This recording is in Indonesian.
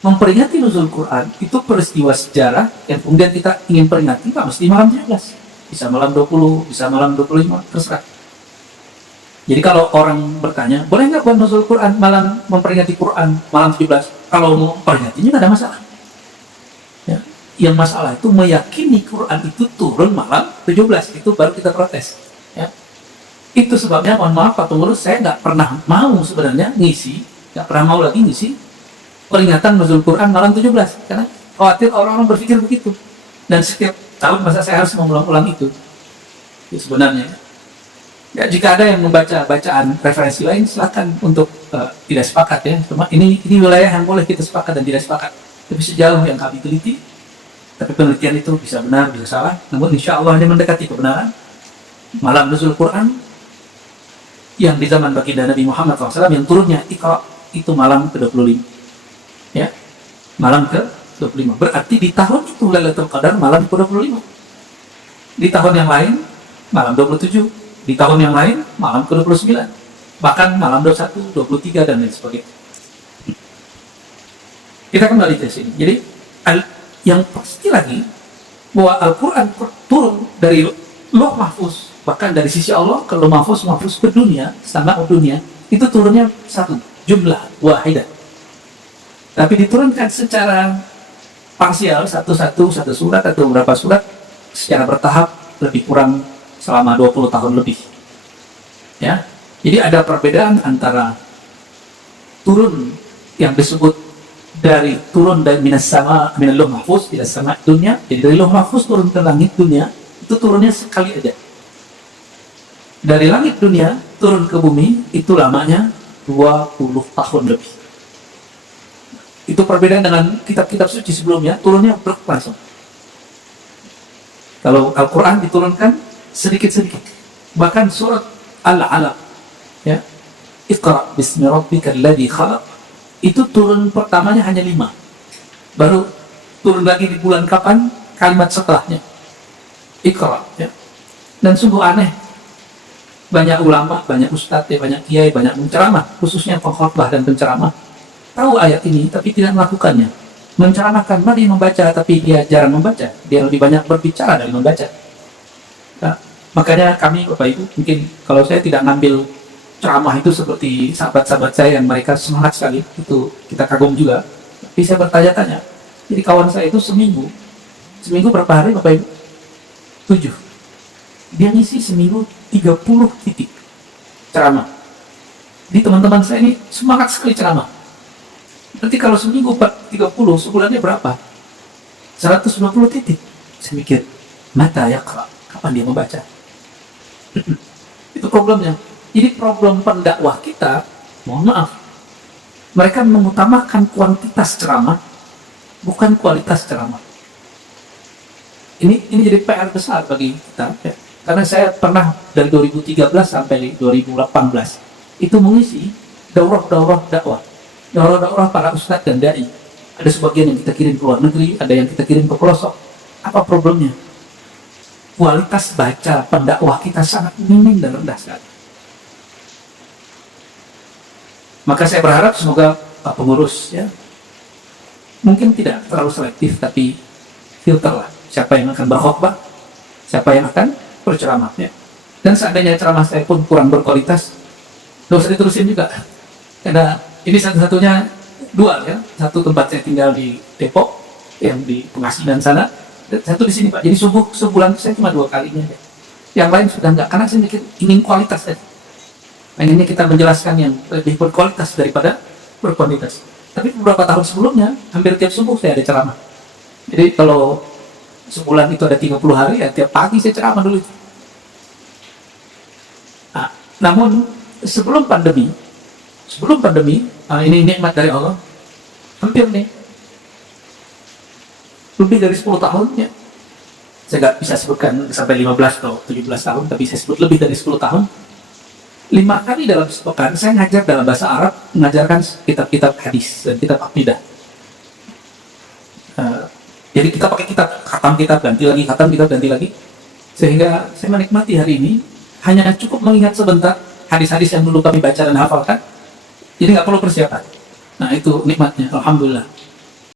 Memperingati nuzul Quran itu peristiwa sejarah yang kemudian kita ingin peringati, nggak mesti malam 17. Bisa malam 20, bisa malam 25, terserah. Jadi kalau orang bertanya, boleh nggak buat nuzul Quran malam memperingati Quran malam 17? Kalau mau memperingatinya nggak ada masalah. Ya. Yang masalah itu meyakini Quran itu turun malam 17, itu baru kita protes. Ya. Itu sebabnya, mohon maaf Pak Pengurus, saya nggak pernah mau sebenarnya nggak pernah mau lagi ngisi peringatan nuzul Quran malam 17, karena khawatir orang-orang berpikir begitu. Dan setiap tahun masa saya harus mengulang-ulang itu. Ya, sebenarnya. Ya, jika ada yang membaca bacaan referensi lain, silakan untuk tidak sepakat ya. Cuma ini wilayah yang boleh kita sepakat dan tidak sepakat. Tapi sejauh yang kami teliti, tapi penelitian itu bisa benar, bisa salah. Namun insya Allah ini mendekati kebenaran. Malam nuzul Quran yang di zaman baginda Nabi Muhammad SAW yang turunnya Iqra itu malam ke-25. Ya, malam ke-25. Berarti di tahun itu Lailatul Qadar malam ke-25. Di tahun yang lain malam 27, di tahun yang lain malam ke-29, bahkan malam 21, 23 dan lain sebagainya. Kita kembali ke sini. Jadi yang pasti lagi bahwa Al-Quran turun dari Lauh Mahfuz, bahkan dari sisi Allah ke Lauh Mahfuz ke dunia, sama dunia, itu turunnya satu, jumlah wahidah. Tapi diturunkan secara parsial, satu surat atau beberapa surat secara bertahap, lebih kurang selama 20 tahun lebih. Ya. Jadi ada perbedaan antara turun yang disebut turun dari minas sama, minal lauh mahfuz ila sama dunia. Jadi dari lauh mahfuz turun ke langit dunia, itu turunnya sekali aja. Dari langit dunia turun ke bumi itu lamanya 20 tahun lebih. Itu perbedaan dengan kitab-kitab suci sebelumnya, turunnya langsung. Kalau Al-Quran diturunkan sedikit-sedikit. Bahkan surat Al-Alaq, ya, Iqra bismi rabbikal ladzi khalaq, itu turun pertamanya hanya 5. Baru turun lagi di bulan kapan? Kalimat setelahnya. Iqra, ya. Dan sungguh aneh. Banyak ulama, banyak ustadz, banyak kiai, banyak penceramah, khususnya pengkhotbah dan penceramah, tahu ayat ini tapi tidak melakukannya. Menceramahkan, mari membaca, tapi dia jarang membaca. Dia lebih banyak berbicara dari membaca. Nah, makanya kami Bapak Ibu, mungkin kalau saya tidak ngambil ceramah itu seperti sahabat-sahabat saya yang mereka semangat sekali, itu kita kagum juga. Tapi saya bertanya-tanya. Jadi kawan saya itu seminggu berapa hari Bapak Ibu? 7. Dia ngisi seminggu 30 titik ceramah. Di teman-teman saya ini semangat sekali ceramah. Nanti kalau seminggu 30, sebulannya berapa? 120 titik. Saya mikir, mata ya kapan dia membaca? Itu problemnya. Jadi problem pendakwah kita, mohon maaf, mereka mengutamakan kuantitas ceramah, bukan kualitas ceramah. Ini jadi PR besar bagi kita, ya. Karena saya pernah dari 2013 sampai 2018 itu mengisi daurah-daurah dakwah. Daurah-daurah para ustadz dan dai. Ada sebagian yang kita kirim ke luar negeri, ada yang kita kirim ke pelosok. Apa problemnya? Kualitas baca pendakwah kita sangat minim dan rendah sekali. Maka saya berharap semoga Pak Pengurus, ya, mungkin tidak terlalu selektif, tapi filterlah siapa yang akan berkhotbah, siapa yang akan berceramah, ya. Dan seandainya ceramah saya pun kurang berkualitas, nggak usah diterusin juga, karena ini satu-satunya dua, ya. Satu tempat saya tinggal di Depok, yang di Pengasinan sana, dan satu di sini Pak. Jadi sebulan saya cuma 2 kalinya, ya. Yang lain sudah enggak, karena saya mikir ingin kualitas saja. Pengennya kita menjelaskan yang lebih berkualitas daripada berkuantitas. Tapi beberapa tahun sebelumnya, hampir tiap subuh saya ada ceramah. Jadi kalau sebulan itu ada 30 hari, ya tiap pagi saya ceramah dulu. Nah, namun sebelum pandemi, ini nikmat dari Allah, hampir nih, lebih dari 10 tahun, ya. Saya nggak bisa sebutkan sampai 15 atau 17 tahun, tapi saya sebut lebih dari 10 tahun. 5 kali dalam sepekan saya ngajar dalam bahasa Arab, mengajarkan kitab-kitab hadis dan kitab akidah. Jadi kita pakai khatam kitab ganti lagi, sehingga saya menikmati hari ini hanya cukup mengingat sebentar hadis-hadis yang dulu kami baca dan hafalkan. Jadi nggak perlu persiapan. Nah itu nikmatnya, alhamdulillah.